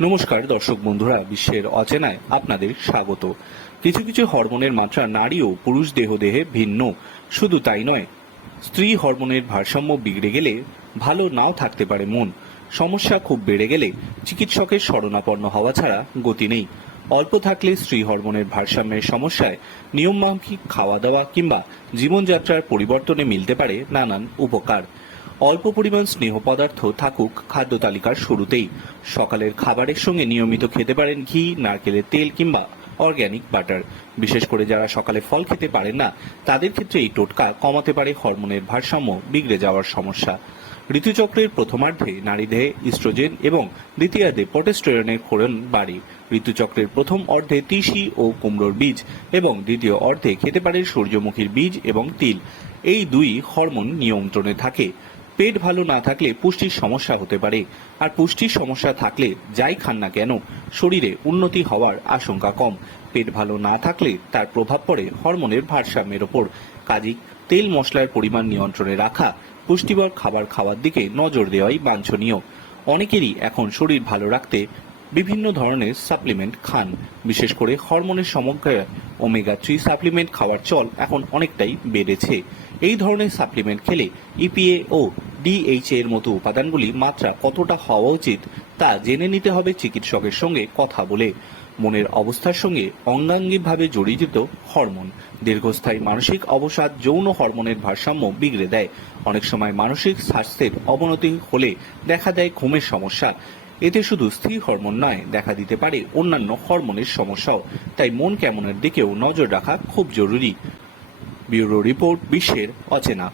নমস্কার, দর্শক বন্ধুরা, বিশ্বের অচেনায় আপনাদের স্বাগত। কিছু কিছু হরমোনের মাত্রা নারী ও পুরুষ দেহদেহে ভিন্ন। শুধু তাই নয়, স্ত্রী হরমোনের ভারসাম্য বিগড়ে গেলে ভালো নাও থাকতে পারে মন। সমস্যা খুব বেড়ে গেলে চিকিৎসকের শরণাপন্ন হওয়া ছাড়া গতি নেই। অল্প থাকলে স্ত্রী হরমোনের ভারসাম্যের সমস্যায় নিয়মমাফিক খাওয়া দাওয়া কিংবা জীবনযাত্রার পরিবর্তনে মিলতে পারে নানান উপকার। অল্প পরিমাণ স্নেহ পদার্থ থাকুক খাদ্য তালিকার শুরুতেই। সকালের খাবারের সঙ্গে নিয়মিত খেতে পারেন ঘি, নারকেলের তেল কিংবা অর্গ্যানিক বাটার। বিশেষ করে যারা সকালে ফল খেতে পারেন না, তাদের ক্ষেত্রে এই টোটকা কমাতে পারে হরমোনের ভারসাম্য বিগড়ে যাওয়ার সমস্যা। ঋতুচক্রের প্রথমার্ধে নারীদেহে ইস্ট্রোজেন এবং দ্বিতীয়ার্ধে পটেস্টেরনের ক্ষরণ বাড়ে। ঋতুচক্রের প্রথম অর্ধে তিসি ও কুমড়োর বীজ এবং দ্বিতীয় অর্ধে খেতে পারে সূর্যমুখীর বীজ এবং তিল। এই দুই হরমোন নিয়ন্ত্রণে থাকে। পেট ভালো না থাকলে পুষ্টির সমস্যা হতে পারে। আর পুষ্টির সমস্যা থাকলে যাই খান না কেন, শরীরে উন্নতি হওয়ার আশঙ্কা কম। পেট ভালো না থাকলে তার প্রভাব পড়ে হরমোনের ভারসাম্যের ওপর। কাজী তেল মশলার পরিমাণ নিয়ন্ত্রণে রাখা, পুষ্টিকর খাবার খাওয়ার দিকে নজর দেওয়াই বাঞ্ছনীয়। অনেকেরই এখন শরীর ভালো রাখতে বিভিন্ন ধরনের সাপ্লিমেন্ট খান। বিশেষ করে হরমোনের সমগ্র ওমেগা থ্রি সাপ্লিমেন্ট খাওয়ার চল এখন অনেকটাই বেড়েছে। এই ধরনের সাপ্লিমেন্ট খেলে ইপিএ ও ডিএইচ এর মতো উপাদানগুলি মাত্রা কতটা হওয়া উচিত তা জেনে নিতে হবে চিকিৎসকের সঙ্গে কথা বলে। মনের অবস্থার সঙ্গে অঙ্গাঙ্গিভাবে জড়িত হরমোন। দীর্ঘস্থায়ী মানসিক অবসাদ যৌন হরমোনের ভারসাম্য বিগড়ে দেয়। অনেক সময় মানসিক স্বাস্থ্যের অবনতি হলে দেখা দেয় ঘুমের সমস্যা। এতে শুধু স্থির হরমোন নয়, দেখা দিতে পারে অন্যান্য হরমোনের সমস্যাও। তাই মন কেমনের দিকেও নজর রাখা খুব জরুরি। ব্যুরো রিপোর্ট বিশ্বের অচেনা।